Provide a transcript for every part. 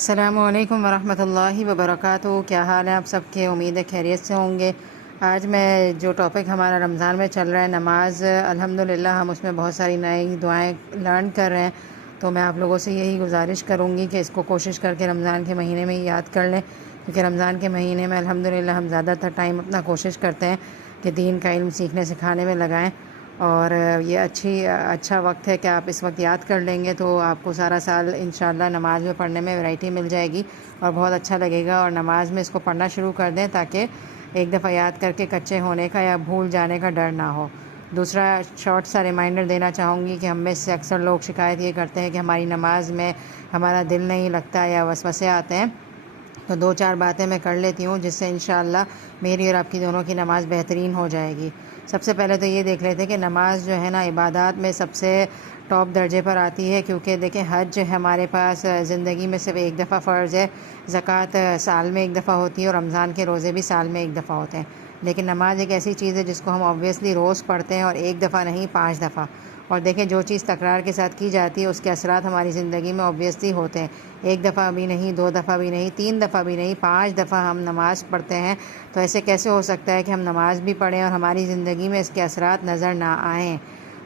السلام علیکم ورحمۃ اللہ وبرکاتہ۔ کیا حال ہے آپ سب کے؟ امید ہے خیریت سے ہوں گے۔ آج میں جو ٹاپک ہمارا رمضان میں چل رہا ہے نماز، الحمدللہ ہم اس میں بہت ساری نئی دعائیں لرن کر رہے ہیں، تو میں آپ لوگوں سے یہی گزارش کروں گی کہ اس کو کوشش کر کے رمضان کے مہینے میں یاد کر لیں، کیونکہ رمضان کے مہینے میں الحمدللہ ہم زیادہ تر ٹائم اپنا کوشش کرتے ہیں کہ دین کا علم سیکھنے سکھانے میں لگائیں، اور یہ اچھا وقت ہے کہ آپ اس وقت یاد کر لیں گے تو آپ کو سارا سال انشاءاللہ نماز میں پڑھنے میں ویرائٹی مل جائے گی اور بہت اچھا لگے گا۔ اور نماز میں اس کو پڑھنا شروع کر دیں تاکہ ایک دفعہ یاد کر کے کچے ہونے کا یا بھول جانے کا ڈر نہ ہو۔ دوسرا شارٹ سا ریمائنڈر دینا چاہوں گی کہ ہم میں سے اکثر لوگ شکایت یہ کرتے ہیں کہ ہماری نماز میں ہمارا دل نہیں لگتا یا وسوسے آتے ہیں، تو 2-4 باتیں میں کر لیتی ہوں جس سے انشاءاللہ میری اور آپ کی دونوں کی نماز بہترین ہو جائے گی۔ سب سے پہلے تو یہ دیکھ لیتے ہیں کہ نماز جو ہے نا عبادات میں سب سے ٹاپ درجے پر آتی ہے، کیونکہ دیکھیں حج ہمارے پاس زندگی میں صرف ایک دفعہ فرض ہے، زکوٰۃ سال میں ایک دفعہ ہوتی ہے اور رمضان کے روزے بھی سال میں ایک دفعہ ہوتے ہیں، لیکن نماز ایک ایسی چیز ہے جس کو ہم آبویسلی روز پڑھتے ہیں، اور ایک دفعہ نہیں 5 دفعہ۔ اور دیکھیں جو چیز تکرار کے ساتھ کی جاتی ہے اس کے اثرات ہماری زندگی میں آبویسلی ہوتے ہیں، ایک دفعہ بھی نہیں، 2 دفعہ بھی نہیں، 3 دفعہ بھی نہیں، 5 دفعہ ہم نماز پڑھتے ہیں، تو ایسے کیسے ہو سکتا ہے کہ ہم نماز بھی پڑھیں اور ہماری زندگی میں اس کے اثرات نظر نہ آئیں؟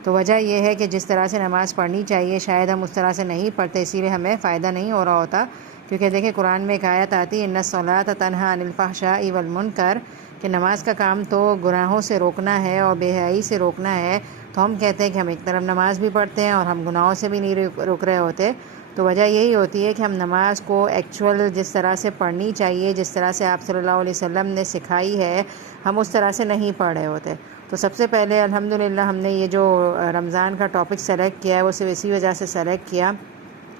تو وجہ یہ ہے کہ جس طرح سے نماز پڑھنی چاہیے شاید ہم اس طرح سے نہیں پڑھتے، اسی لیے ہمیں فائدہ نہیں ہو رہا ہوتا، کیونکہ دیکھیں قرآن میں ایک آیت آتی ہے ان الصلاۃ تنہی عن الفحشاء والمنکر، کہ نماز کا کام تو گناہوں سے روکنا ہے اور بے حیائی سے روکنا ہے، تو ہم کہتے ہیں کہ ہم ایک طرف نماز بھی پڑھتے ہیں اور ہم گناہوں سے بھی نہیں رک رہے ہوتے۔ تو وجہ یہی ہوتی ہے کہ ہم نماز کو ایکچول جس طرح سے پڑھنی چاہیے، جس طرح سے آپ صلی اللہ علیہ وسلم نے سکھائی ہے، ہم اس طرح سے نہیں پڑھ رہے ہوتے۔ تو سب سے پہلے الحمدللہ ہم نے یہ جو رمضان کا ٹاپک سلیکٹ کیا ہے وہ صرف اسی وجہ سے سلیکٹ کیا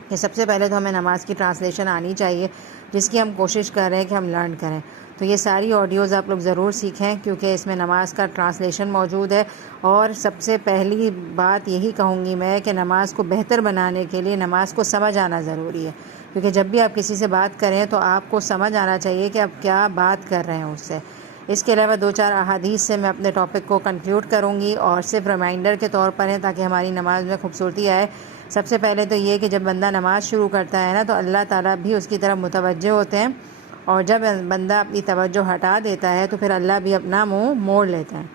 کہ سب سے پہلے تو ہمیں نماز کی ٹرانسلیشن آنی چاہیے، جس کی ہم کوشش کر رہے ہیں کہ ہم لرن کریں۔ تو یہ ساری آڈیوز آپ لوگ ضرور سیکھیں، کیونکہ اس میں نماز کا ٹرانسلیشن موجود ہے، اور سب سے پہلی بات یہی کہوں گی میں کہ نماز کو بہتر بنانے کے لیے نماز کو سمجھ آنا ضروری ہے، کیونکہ جب بھی آپ کسی سے بات کریں تو آپ کو سمجھ آنا چاہیے کہ آپ کیا بات کر رہے ہیں اس سے۔ اس کے علاوہ 2-4 احادیث سے میں اپنے ٹاپک کو کنکلیوڈ کروں گی، اور صرف ریمائنڈر کے طور پر ہیں تاکہ ہماری نماز میں خوبصورتی آئے۔ سب سے پہلے تو یہ کہ جب بندہ نماز شروع کرتا ہے نا تو اللہ تعالیٰ بھی اس کی طرف متوجہ ہوتے ہیں، اور جب بندہ اپنی توجہ ہٹا دیتا ہے تو پھر اللہ بھی اپنا منہ موڑ لیتے ہیں۔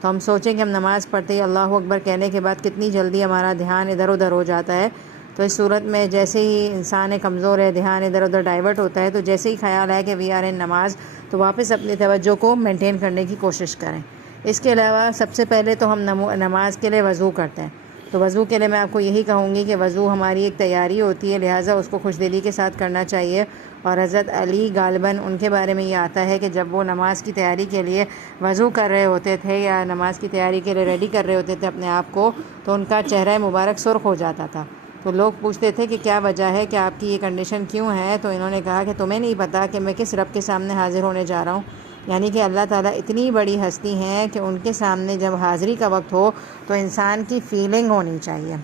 تو ہم سوچیں کہ ہم نماز پڑھتے ہی اللہ اکبر کہنے کے بعد کتنی جلدی ہمارا دھیان ادھر ادھر ہو جاتا ہے۔ تو اس صورت میں جیسے ہی انسان کمزور ہے، دھیان ادھر ادھر ڈائیورٹ ہوتا ہے، تو جیسے ہی خیال ہے کہ وی آر ان نماز، تو واپس اپنی توجہ کو مینٹین کرنے کی کوشش کریں۔ اس کے علاوہ سب سے پہلے تو ہم نماز کے لیے وضو کرتے ہیں، تو وضو کے لیے میں آپ کو یہی کہوں گی کہ وضو ہماری ایک تیاری ہوتی ہے، لہٰذا اس کو خوش دلی کے ساتھ کرنا چاہیے۔ اور حضرت علی غالباً ان کے بارے میں یہ آتا ہے کہ جب وہ نماز کی تیاری کے لیے وضو کر رہے ہوتے تھے یا نماز کی تیاری کے لیے ریڈی کر رہے ہوتے تھے اپنے آپ کو، تو ان کا چہرہ مبارک سرخ ہو جاتا تھا۔ تو لوگ پوچھتے تھے کہ کیا وجہ ہے کہ آپ کی یہ کنڈیشن کیوں ہے؟ تو انہوں نے کہا کہ تمہیں نہیں پتہ کہ میں کس رب کے سامنے حاضر ہونے جا رہا ہوں، یعنی کہ اللہ تعالیٰ اتنی بڑی ہستی ہیں کہ ان کے سامنے جب حاضری کا وقت ہو تو انسان کی فیلنگ ہونی چاہیے۔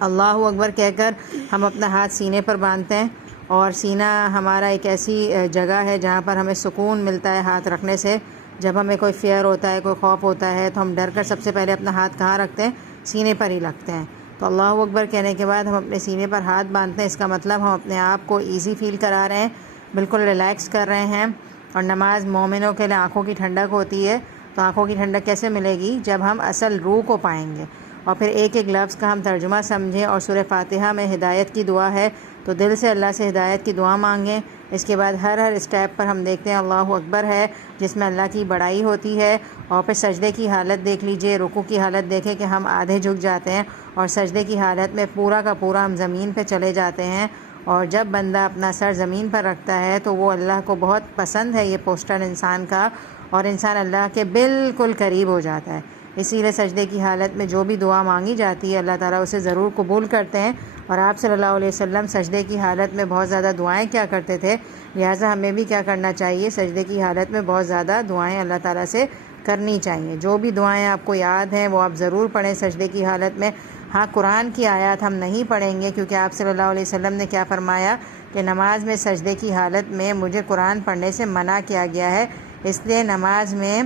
اللہ اکبر کہہ کر ہم اپنا ہاتھ سینے پر باندھتے ہیں، اور سینہ ہمارا ایک ایسی جگہ ہے جہاں پر ہمیں سکون ملتا ہے ہاتھ رکھنے سے۔ جب ہمیں کوئی فیئر ہوتا ہے، کوئی خوف ہوتا ہے، تو ہم ڈر کر سب سے پہلے اپنا ہاتھ کہاں رکھتے ہیں؟ سینے پر ہی رکھتے ہیں۔ تو اللہ اکبر کہنے کے بعد ہم اپنے سینے پر ہاتھ باندھتے ہیں، اس کا مطلب ہم اپنے آپ کو ایزی فیل کرا رہے ہیں، بالکل ریلیکس کر رہے ہیں۔ اور نماز مومنوں کے لیے آنکھوں کی ٹھنڈک ہوتی ہے، تو آنکھوں کی ٹھنڈک کیسے ملے گی؟ جب ہم اصل روح کو پائیں گے۔ اور پھر ایک ایک لفظ کا ہم ترجمہ سمجھیں، اور سورہ فاتحہ میں ہدایت کی دعا ہے تو دل سے اللہ سے ہدایت کی دعا مانگیں۔ اس کے بعد ہر اسٹیپ پر ہم دیکھتے ہیں اللہ اکبر ہے جس میں اللہ کی بڑائی ہوتی ہے، اور پھر سجدے کی حالت دیکھ لیجئے، رکوع کی حالت دیکھیں کہ ہم آدھے جھک جاتے ہیں، اور سجدے کی حالت میں پورا کا پورا ہم زمین پہ چلے جاتے ہیں۔ اور جب بندہ اپنا سر زمین پر رکھتا ہے تو وہ اللہ کو بہت پسند ہے یہ پوسٹر انسان کا، اور انسان اللہ کے بالکل قریب ہو جاتا ہے۔ اسی لیے سجدے کی حالت میں جو بھی دعا مانگی جاتی ہے اللہ تعالیٰ اسے ضرور قبول کرتے ہیں، اور آپ صلی اللہ علیہ وسلم سجدے کی حالت میں بہت زیادہ دعائیں کیا کرتے تھے، لہٰذا ہمیں بھی کیا کرنا چاہیے؟ سجدے کی حالت میں بہت زیادہ دعائیں اللہ تعالیٰ سے کرنی چاہیے۔ جو بھی دعائیں آپ کو یاد ہیں وہ آپ ضرور پڑھیں سجدے کی حالت میں۔ ہاں، قرآن کی آیات ہم نہیں پڑھیں گے، کیونکہ آپ صلی اللہ علیہ وسلم نے کیا فرمایا کہ نماز میں سجدے کی حالت میں مجھے قرآن پڑھنے سے منع کیا گیا ہے، اس لیے نماز میں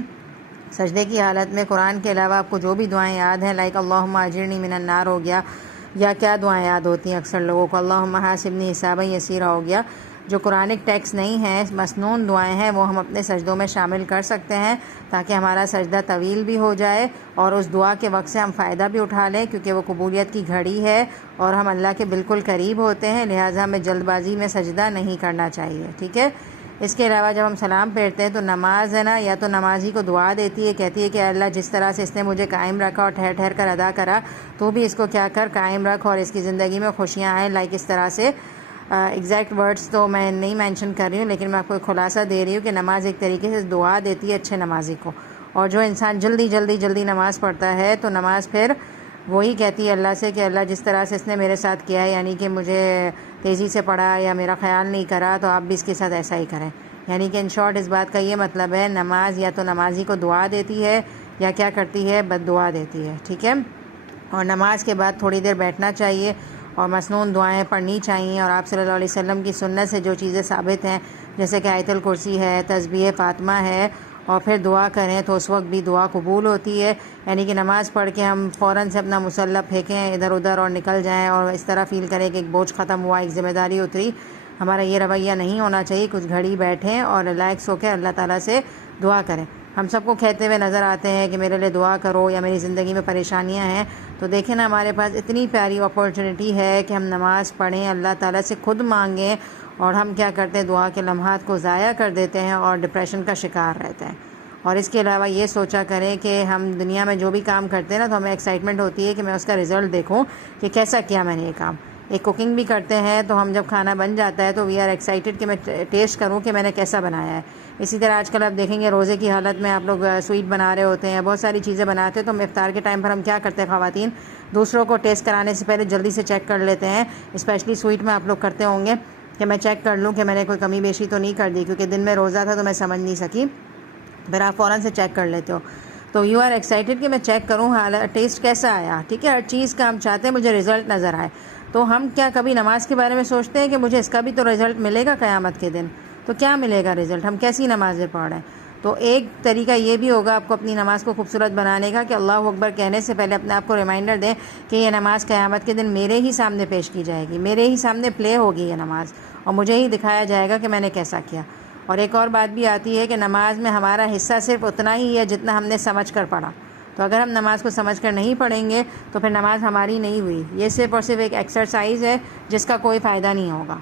سجدے کی حالت میں قرآن کے علاوہ آپ کو جو بھی دعائیں یاد ہیں، لائک اللہم اجرنی من النار ہو گیا، یا کیا دعائیں یاد ہوتی ہیں اکثر لوگوں کو؟ اللہم حاسبنی حسابا یسیرا ہو گیا۔ جو قرآنک ٹیکسٹ نہیں ہیں، مسنون دعائیں ہیں، وہ ہم اپنے سجدوں میں شامل کر سکتے ہیں تاکہ ہمارا سجدہ طویل بھی ہو جائے اور اس دعا کے وقت سے ہم فائدہ بھی اٹھا لیں، کیونکہ وہ قبولیت کی گھڑی ہے اور ہم اللہ کے بالکل قریب ہوتے ہیں، لہٰذا ہمیں جلد بازی میں سجدہ نہیں کرنا چاہیے، ٹھیک ہے۔ اس کے علاوہ جب ہم سلام پھیرتے ہیں تو نماز ہے نا، یا تو نمازی کو دعا دیتی ہے، کہتی ہے کہ اللہ جس طرح سے اس نے مجھے قائم رکھا اور ٹھہر ٹھہر کر ادا کرا، تو بھی اس کو کیا کر قائم رکھ اور اس کی زندگی میں خوشیاں آئیں، لائک اس طرح سے۔ ایگزیکٹ ورڈز تو میں نہیں مینشن کر رہی ہوں، لیکن میں آپ کو ایک خلاصہ دے رہی ہوں کہ نماز ایک طریقے سے دعا دیتی ہے اچھے نمازی کو، اور جو انسان جلدی نماز پڑھتا ہے تو نماز پھر وہی کہتی ہے اللہ سے کہ اللہ جس طرح سے اس نے میرے ساتھ کیا ہے، یعنی کہ مجھے تیزی سے پڑھا یا میرا خیال نہیں کرا، تو آپ بھی اس کے ساتھ ایسا ہی کریں۔ یعنی کہ ان شارٹ اس بات کا یہ مطلب ہے، نماز یا تو نمازی کو دعا دیتی ہے یا کیا کرتی ہے، بد دعا دیتی ہے، ٹھیک ہے۔ اور نماز کے بعد تھوڑی دیر بیٹھنا چاہیے اور مسنون دعائیں پڑھنی چاہیے، اور آپ صلی اللہ علیہ وسلم کی سنت سے جو چیزیں ثابت ہیں، جیسے کہ آیت الکرسی ہے، تسبیح فاطمہ ہے، اور پھر دعا کریں تو اس وقت بھی دعا قبول ہوتی ہے۔ یعنی کہ نماز پڑھ کے ہم فوراً سے اپنا مصلی پھینکیں ادھر ادھر اور نکل جائیں اور اس طرح فیل کریں کہ ایک بوجھ ختم ہوا، ایک ذمہ داری اتری، ہمارا یہ رویہ نہیں ہونا چاہیے۔ کچھ گھڑی بیٹھیں اور ریلیکس ہو کے اللہ تعالیٰ سے دعا کریں۔ ہم سب کو کہتے ہوئے نظر آتے ہیں کہ میرے لیے دعا کرو یا میری زندگی میں پریشانیاں ہیں، تو دیکھیں نا ہمارے پاس اتنی پیاری اپورچونٹی ہے کہ ہم نماز پڑھیں، اللہ تعالیٰ سے خود مانگیں، اور ہم کیا کرتے ہیں، دعا کے لمحات کو ضائع کر دیتے ہیں اور ڈپریشن کا شکار رہتے ہیں۔ اور اس کے علاوہ یہ سوچا کریں کہ ہم دنیا میں جو بھی کام کرتے ہیں نا، تو ہمیں ایکسائٹمنٹ ہوتی ہے کہ میں اس کا رزلٹ دیکھوں کہ کیسا کیا میں نے یہ کام۔ ایک کوکنگ بھی کرتے ہیں تو ہم جب کھانا بن جاتا ہے تو وی آر ایکسائٹیڈ کہ میں ٹیسٹ کروں کہ میں نے کیسا بنایا ہے۔ اسی طرح آج کل آپ دیکھیں گے روزے کی حالت میں آپ لوگ سویٹ بنا رہے ہوتے ہیں، بہت ساری چیزیں بناتے ہیں، تو ہم افطار کے ٹائم پر ہم کیا کرتے ہیں خواتین، دوسروں کو ٹیسٹ کرانے سے پہلے جلدی سے چیک کر لیتے ہیں، اسپیشلی سویٹ میں آپ لوگ کرتے ہوں گے کہ میں چیک کر لوں کہ میں نے کوئی کمی بیشی تو نہیں کر دی، کیونکہ دن میں روزہ تھا تو میں سمجھ نہیں سکی، پھر آپ فوراً سے چیک کر لیتے ہو، تو یو آر ایکسائٹیڈ کہ میں چیک کروں ٹیسٹ کیسا آیا، ٹھیک ہے۔ ہر چیز کا ہم چاہتے ہیں مجھے رزلٹ نظر آئے، تو ہم کیا کبھی نماز کے بارے میں سوچتے ہیں کہ مجھے اس کا بھی تو رزلٹ ملے گا قیامت کے دن؟ تو کیا ملے گا رزلٹ؟ ہم کیسی نمازیں پڑھ رہے ہیں؟ تو ایک طریقہ یہ بھی ہوگا آپ کو اپنی نماز کو خوبصورت بنانے کا کہ اللہ اکبر کہنے سے پہلے اپنے آپ کو ریمائنڈر دیں کہ یہ نماز قیامت کے دن میرے ہی سامنے پیش کی جائے گی، میرے ہی سامنے پلے ہوگی یہ نماز، اور مجھے ہی دکھایا جائے گا کہ میں نے کیسا کیا۔ اور ایک اور بات بھی آتی ہے کہ نماز میں ہمارا حصہ صرف اتنا ہی ہے جتنا ہم نے سمجھ کر پڑھا، تو اگر ہم نماز کو سمجھ کر نہیں پڑھیں گے تو پھر نماز ہماری نہیں ہوئی، یہ صرف اور صرف ایک ایکسرسائز ہے جس کا کوئی فائدہ نہیں ہوگا۔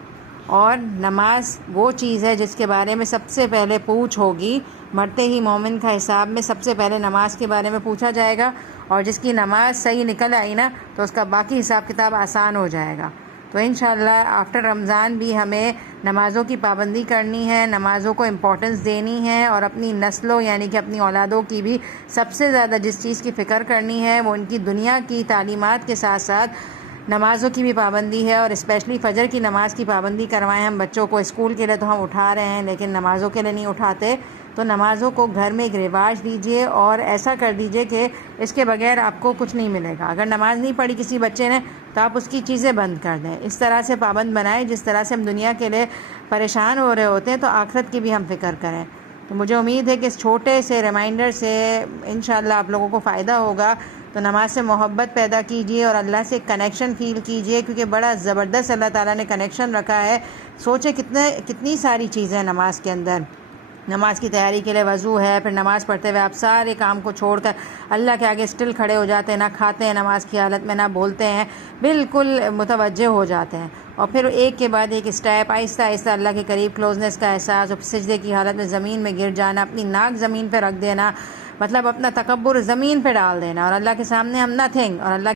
اور نماز وہ چیز ہے جس کے بارے میں سب سے پہلے پوچھ ہوگی، مرتے ہی مومن کا حساب میں سب سے پہلے نماز کے بارے میں پوچھا جائے گا، اور جس کی نماز صحیح نکل آئی نا تو اس کا باقی حساب کتاب آسان ہو جائے گا۔ تو انشاءاللہ آفٹر رمضان بھی ہمیں نمازوں کی پابندی کرنی ہے، نمازوں کو امپورٹنس دینی ہے، اور اپنی نسلوں یعنی کہ اپنی اولادوں کی بھی سب سے زیادہ جس چیز کی فکر کرنی ہے وہ ان کی دنیا کی تعلیمات کے ساتھ ساتھ نمازوں کی بھی پابندی ہے، اور اسپیشلی فجر کی نماز کی پابندی کروائیں۔ ہم بچوں کو اسکول کے لیے تو ہم اٹھا رہے ہیں لیکن نمازوں کے لیے نہیں اٹھاتے، تو نمازوں کو گھر میں ایک رواج دیجئے اور ایسا کر دیجئے کہ اس کے بغیر آپ کو کچھ نہیں ملے گا۔ اگر نماز نہیں پڑھی کسی بچے نے تو آپ اس کی چیزیں بند کر دیں، اس طرح سے پابند بنائیں جس طرح سے ہم دنیا کے لیے پریشان ہو رہے ہوتے ہیں تو آخرت کی بھی ہم فکر کریں۔ تو مجھے امید ہے کہ اس چھوٹے سے ریمائنڈر سے انشاءاللہ آپ لوگوں کو فائدہ ہوگا۔ تو نماز سے محبت پیدا کیجئے اور اللہ سے کنیکشن فیل کیجئے، کیونکہ بڑا زبردست اللہ تعالیٰ نے کنیکشن رکھا ہے۔ سوچے کتنی ساری چیزیں ہیں نماز کے اندر۔ نماز کی تیاری کے لیے وضو ہے، پھر نماز پڑھتے ہوئے آپ سارے کام کو چھوڑ کر اللہ کے آگے اسٹل کھڑے ہو جاتے ہیں، نہ کھاتے ہیں نماز کی حالت میں، نہ بولتے ہیں، بالکل متوجہ ہو جاتے ہیں، اور پھر ایک کے بعد ایک اسٹیپ آہستہ آہستہ اللہ کے قریب کلوزنس کا احساس، اور سجدے کی حالت میں زمین میں گر جانا، اپنی ناک زمین پہ رکھ دینا، مطلب اپنا تکبر زمین پہ ڈال دینا، اور اللہ کے سامنے ہم نتھنگ، اور اللہ